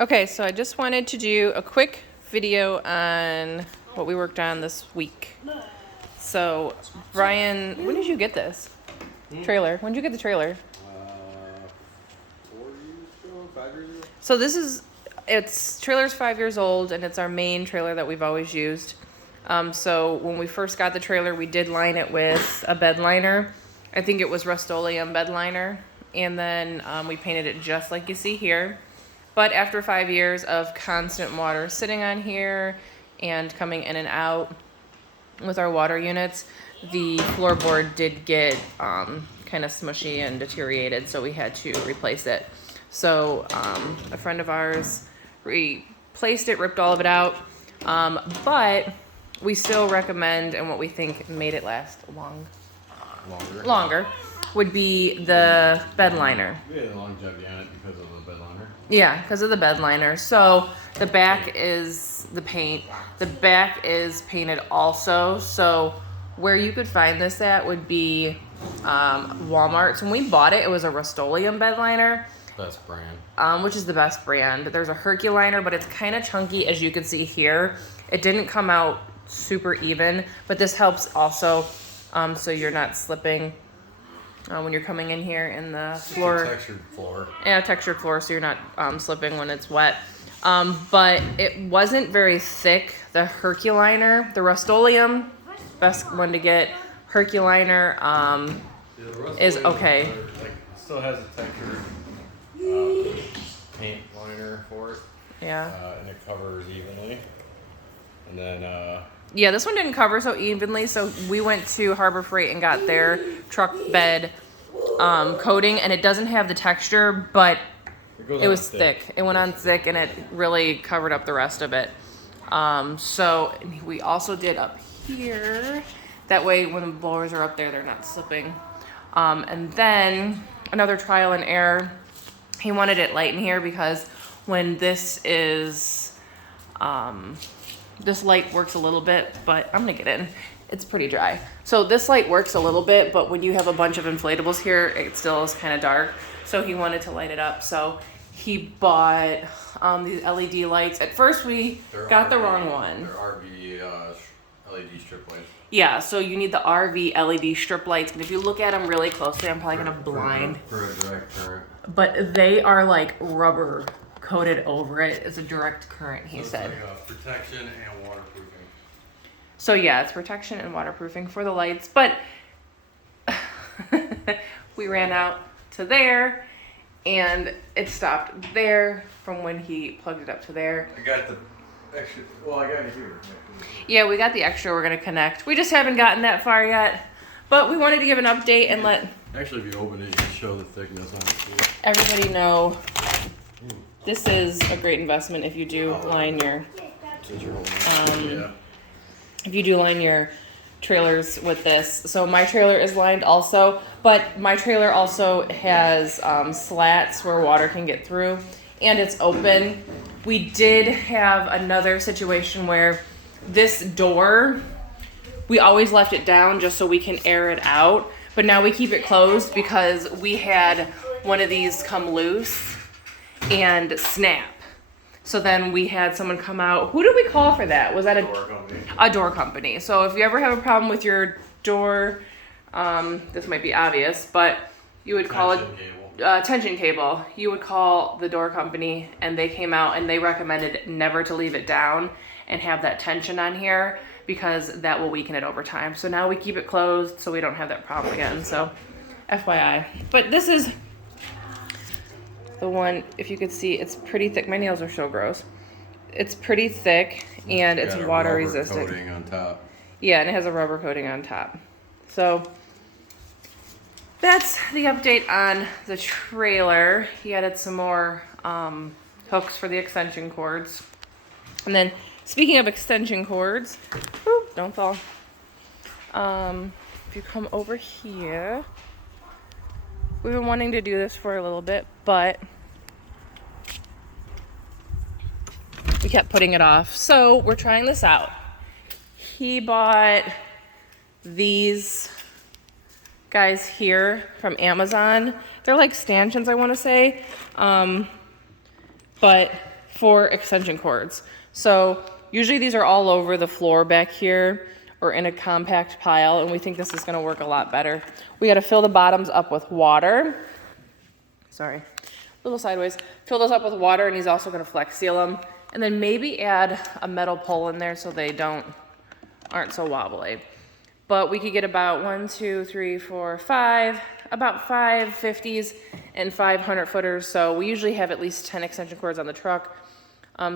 Okay, so I just wanted to do a quick video on what we worked on this week. So, Brian, when did you get this trailer? When did you get the trailer? 4 years ago, 5 years ago. So it's trailer's 5 years old, and it's our main trailer that we've always used. So when we first got the trailer, we did line it with a bed liner. I think it was Rust-Oleum bed liner, and then we painted it just like you see here. But after 5 years of constant water sitting on here and coming in and out with our water units, the floorboard did get kind of smushy and deteriorated, so we had to replace it. So a friend of ours replaced it, ripped all of it out, but we still recommend, and what we think made it last longer would be the bed liner. We had longevity on it because of the bed liner. Yeah, because of the bed liner. So the back is the paint. The back is painted also. So where you could find this at would be Walmart. So when we bought it, it was a Rust-Oleum bed liner. Best brand. Which is the best brand. There's a Herculiner, but it's kind of chunky, as you can see here. It didn't come out super even, but this helps also, so you're not slipping when you're coming in here in the floor. It's a textured floor. Yeah, textured floor, so you're not slipping when it's wet. But it wasn't very thick. The Herculiner, the Rust-Oleum, best one to get. Herculiner is okay. Still has a textured paint liner for it. Yeah. And it covers evenly. And then yeah, this one didn't cover so evenly, so we went to Harbor Freight and got their truck bed coating, and it doesn't have the texture, but it was thick. It went on thick, and it really covered up the rest of it. So we also did up here. That way, when the blowers are up there, they're not slipping. And then another trial and error. He wanted it light in here because when this is, this light works a little bit, but I'm gonna get in. It's pretty dry. So this light works a little bit, but when you have a bunch of inflatables here, it still is kind of dark. So he wanted to light it up. So he bought these LED lights. At first we got the wrong one. They're RV LED strip lights. Yeah, so you need the RV LED strip lights. And if you look at them really closely, I'm probably gonna blind. For a direct current. But they are like rubber coated over it. It's a direct current, he said. Like protection and waterproofing. So yeah, it's protection and waterproofing for the lights. But we ran out to there, and it stopped there from when he plugged it up to there. I got the extra. Well, I got it here. Yeah, we got the extra. We're gonna connect. We just haven't gotten that far yet. But we wanted to give an update and let Actually, if you open it, you can show the thickness on it. everybody know this is a great investment if you do line your Yeah. if you do line your trailers with this. So my trailer is lined also, but my trailer also has slats where water can get through, and it's open. We did have another situation where this door, we always left it down just so we can air it out, but now we keep it closed because we had one of these come loose and snap. So then we had someone come out. Who did we call for that? Was that a door company? So if you ever have a problem with your door, this might be obvious, but you would call tension cable. You would call the door company, and they came out and they recommended never to leave it down and have that tension on here because that will weaken it over time. So now we keep it closed so we don't have that problem again. So FYI. But this is the one, if you could see, it's pretty thick. My nails are so gross. It's pretty thick, and it's water resistant. Coating on top. Yeah, and it has a rubber coating on top. So that's the update on the trailer. He added some more hooks for the extension cords. And then speaking of extension cords, whoop, don't fall. If you come over here, we've been wanting to do this for a little bit, but we kept putting it off. So we're trying this out. He bought these guys here from Amazon. They're like stanchions, I want to say. But 4 extension cords. So usually these are all over the floor back here or in a compact pile, and we think this is gonna work a lot better. We gotta fill the bottoms up with water. Sorry, a little sideways. Fill those up with water, and he's also gonna flex seal them. And then maybe add a metal pole in there so they aren't so wobbly. But we could get about 1, 2, 3, 4, 5, about 5 50s and 500 footers. So we usually have at least 10 extension cords on the truck.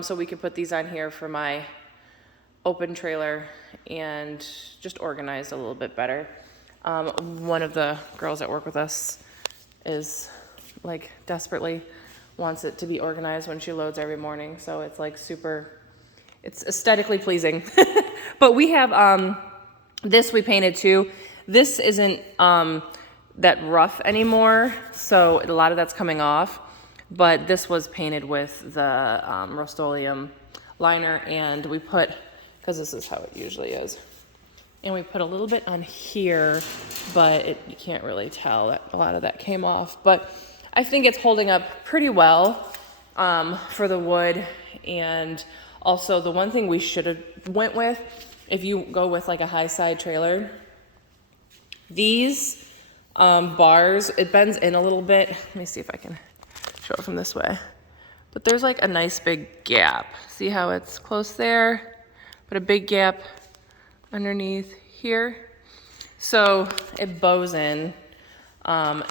So we could put these on here for my open trailer and just organize a little bit better. One of the girls that work with us is like desperately wants it to be organized when she loads every morning. So it's like it's aesthetically pleasing. But we have, this we painted too. This isn't that rough anymore, so a lot of that's coming off. But this was painted with the Rust-Oleum liner, and we put, because this is how it usually is, and we put a little bit on here, but you can't really tell that a lot of that came off. But I think it's holding up pretty well for the wood. And also the one thing we should have went with, if you go with like a high side trailer, these bars, it bends in a little bit. Let me see if I can show it from this way. But there's like a nice big gap. See how it's close there? But a big gap underneath here. So it bows in.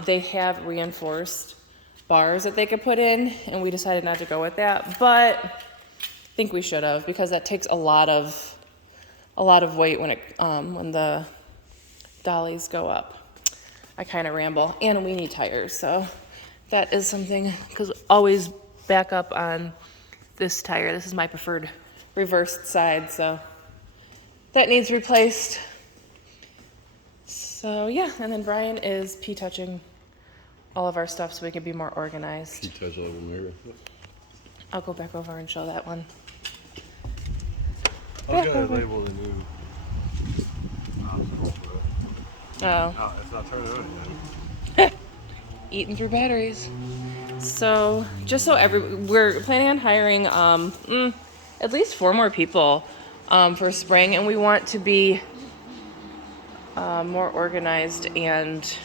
They have reinforced bars that they could put in, and we decided not to go with that, but I think we should have, because that takes a lot of weight when the dollies go up. I kind of ramble, and we need tires, so that is something, because always back up on this tire. This is my preferred reversed side, so that needs replaced. So yeah, and then Brian is P-touching all of our stuff so we can be more organized. Touch all over mirror. I'll go back over and show that one. I was gonna label the new. Oh. Oh, it's not turned on yet. Eating through batteries. So just so we're planning on hiring at least 4 more people for spring, and we want to be more organized, and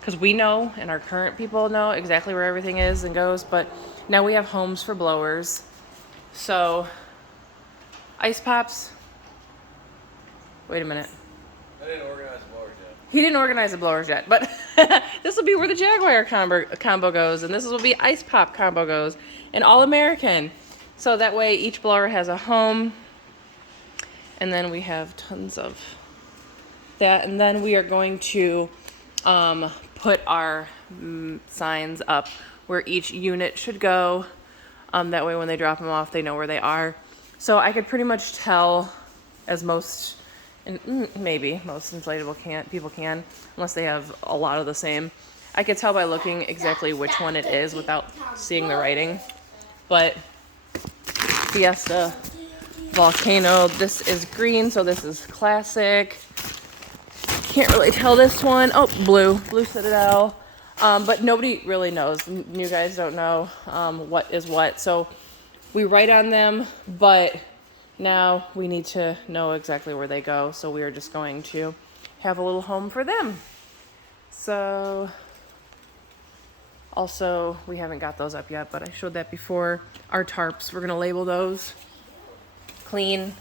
because we know and our current people know exactly where everything is and goes, but now we have homes for blowers. So ice pops. Wait a minute. I didn't organize the blowers yet. He didn't organize the blowers yet, but this will be where the Jaguar combo goes, and this will be ice pop combo goes, and all American. So that way each blower has a home, and then we have tons of that. And then we are going to put our signs up where each unit should go. That way when they drop them off, they know where they are. So I could pretty much tell, as most, and maybe most inflatable people can, unless they have a lot of the same. I could tell by looking exactly which one it is without seeing the writing. But Fiesta, Volcano, this is green, so this is classic. Can't really tell this one. Oh, Blue Citadel. But nobody really knows. You guys don't know what is what. So we write on them, but now we need to know exactly where they go. So we are just going to have a little home for them. So also, we haven't got those up yet, but I showed that before. Our tarps, we're going to label those. Clean.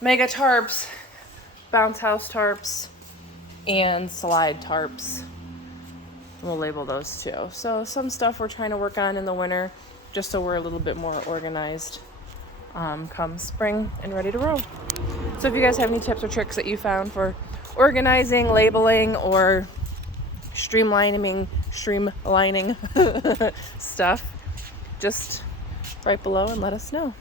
Mega tarps. Bounce house tarps. And slide tarps. We'll label those too. So some stuff we're trying to work on in the winter, just so we're a little bit more organized come spring and ready to roll. So if you guys have any tips or tricks that you found for organizing, labeling, or streamlining stuff, just write below and let us know.